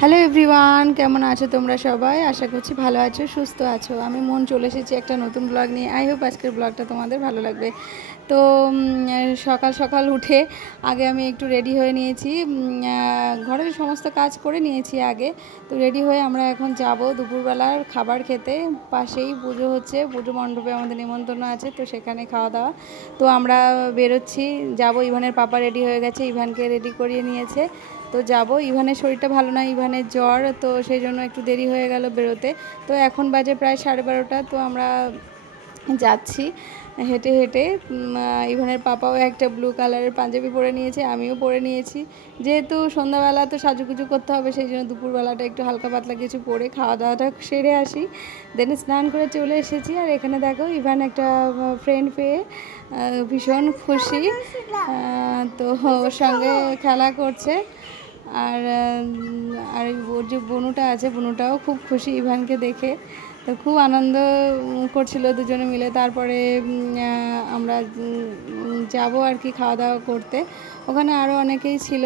Hello everyone, কেমন আছো তোমরা সবাই? আশা করছি ভালো আছো, সুস্থ আছো। আমি মন চলে এসেছি একটা নতুন ব্লগ নিয়ে। আই হোপ আজকের ব্লগটা তোমাদের ভালো লাগবে। তো সকাল সকাল উঠে আগে আমি একটু রেডি হয়ে নিয়েছি, ঘরের সমস্ত কাজ করে নিয়েছি আগে। তো রেডি হয়ে আমরা এখন যাব দুপুরবেলার খাবার খেতে। পাশেই পুজো হচ্ছে, পুজো মণ্ডপে আমাদের নিমন্ত্রণ আছে, তো সেখানে খাওয়া দাওয়া। তো আমরা বেরোচ্ছি, যাব। ইভানের পাপা রেডি হয়ে গেছে, ইভানকে রেডি করিয়ে নিয়েছে। তো যাব। ইভানের শরীরটা ভালো না, ইভানের জ্বর, তো সেই জন্য একটু দেরি হয়ে গেল বেরোতে। তো এখন বাজে প্রায় 12:30। তো আমরা যাচ্ছি হেঁটে হেঁটে। ইভানের পাপাও একটা ব্লু কালারের পাঞ্জাবি পরে নিয়েছে, আমিও পরে নিয়েছি। যেহেতু সন্ধ্যাবেলা তো সাজুগুজু করতে হবে, সেই জন্য দুপুরবেলাটা একটু হালকা পাতলা কিছু পরে খাওয়া দাওয়াটা সেরে আসি। দেন স্নান করে চলে এসেছি। আর এখানে দেখো ইভান একটা ফ্রেন্ড পেয়ে ভীষণ খুশি। তো ওর সঙ্গে খেলা করছে। আর আর ওর যে বনুটা আছে, বনুটাও খুব খুশি ইভানকে দেখে। তো খুব আনন্দ করছিল দুজনে মিলে। তারপরে আমরা যাব আর কি খাওয়া দাওয়া করতে। ওখানে আরও অনেকেই ছিল।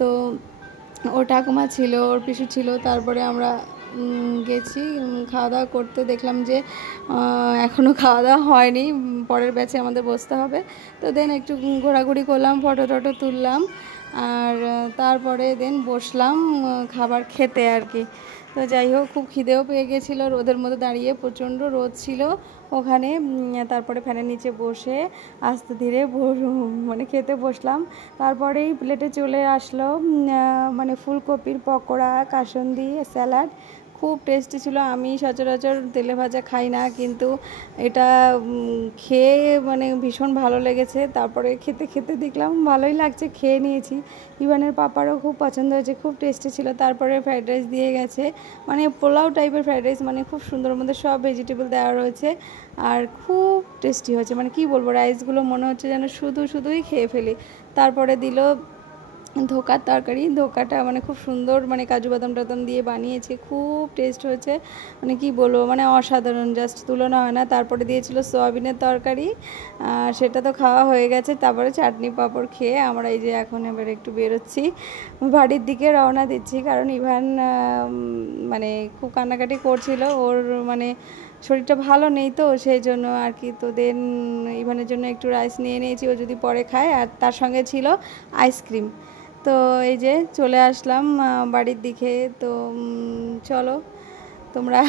তো ওর ঠাকুমা ছিল, ওর পিসু ছিল। তারপরে আমরা গেছি খাওয়া দাওয়া করতে। দেখলাম যে এখনও খাওয়া দাওয়া হয়নি, পরের ব্যাচে আমাদের বসতে হবে। তো দেন একটু ঘোরাঘুরি করলাম, ফটো টটো তুললাম। আর তারপরে দেন বসলাম খাবার খেতে আর কি। তো যাই হোক, খুব খিদেও পেয়ে গেছিলো, রোদের মধ্যে দাঁড়িয়ে, প্রচণ্ড রোদ ছিল ওখানে। তারপরে ফ্যানের নিচে বসে আস্তে ধীরে মানে খেতে বসলাম। তারপরেই প্লেটে চলে আসলো মানে ফুলকপির পকোড়া, কাসুন্দি, স্যালাড। খুব টেস্টি ছিল। আমি সচরাচর তেলে ভাজা খাই না, কিন্তু এটা খেয়ে মানে ভীষণ ভালো লেগেছে। তারপরে খেতে খেতে দেখলাম ভালোই লাগছে, খেয়ে নিয়েছি। ইভানের পাপারও খুব পছন্দ হয়েছে, খুব টেস্টি ছিল। তারপরে ফ্রাইড রাইস দিয়ে গেছে, মানে পোলাও টাইপের ফ্রাইড রাইস, মানে খুব সুন্দর, মধ্যে সব ভেজিটেবল দেওয়া রয়েছে। আর খুব টেস্টি হয়েছে, মানে কি বলবো, রাইসগুলো মনে হচ্ছে যেন শুধুই খেয়ে ফেলি। তারপরে দিল ধোকার তরকারি। ধোকাটা মানে খুব সুন্দর, মানে কাজু বাদাম টাদাম দিয়ে বানিয়েছে, খুব টেস্ট হয়েছে। মানে কি বলবো, মানে অসাধারণ, জাস্ট তুলনা হয় না। তারপরে দিয়েছিল সোয়াবিনের তরকারি, সেটা তো খাওয়া হয়ে গেছে। তারপরে চাটনি পাঁপড় খেয়ে আমরা এই যে এখন এবার একটু বেরোচ্ছি, বাড়ির দিকে রওনা দিচ্ছি। কারণ ইভান মানে খুব কান্নাকাটি করছিল, ওর মানে শরীরটা ভালো নেই, তো সেই জন্য আর কি। তো দেন ইভানের জন্য একটু রাইস নিয়ে নিয়েছি, ও যদি পরে খায়। আর তার সঙ্গে ছিল আইসক্রিম। তো এই যে চলে আসলাম বাড়ির দিকে। তো চলো, তোমরা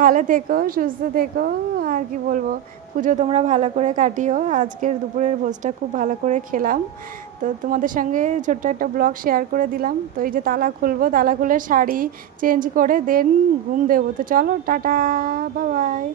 ভালো থেকো, সুস্থ থেকো। আর কি বলবো, পুজো তোমরা ভালো করে কাটিও। আজকের দুপুরের ভোজটা খুব ভালো করে খেলাম। তো তোমাদের সঙ্গে ছোট্ট একটা ব্লগ শেয়ার করে দিলাম। তো এই যে তালা খুলবো, তালা খুলে শাড়ি চেঞ্জ করে দেন ঘুম দেবো। তো চলো, টাটা, বাই বাই।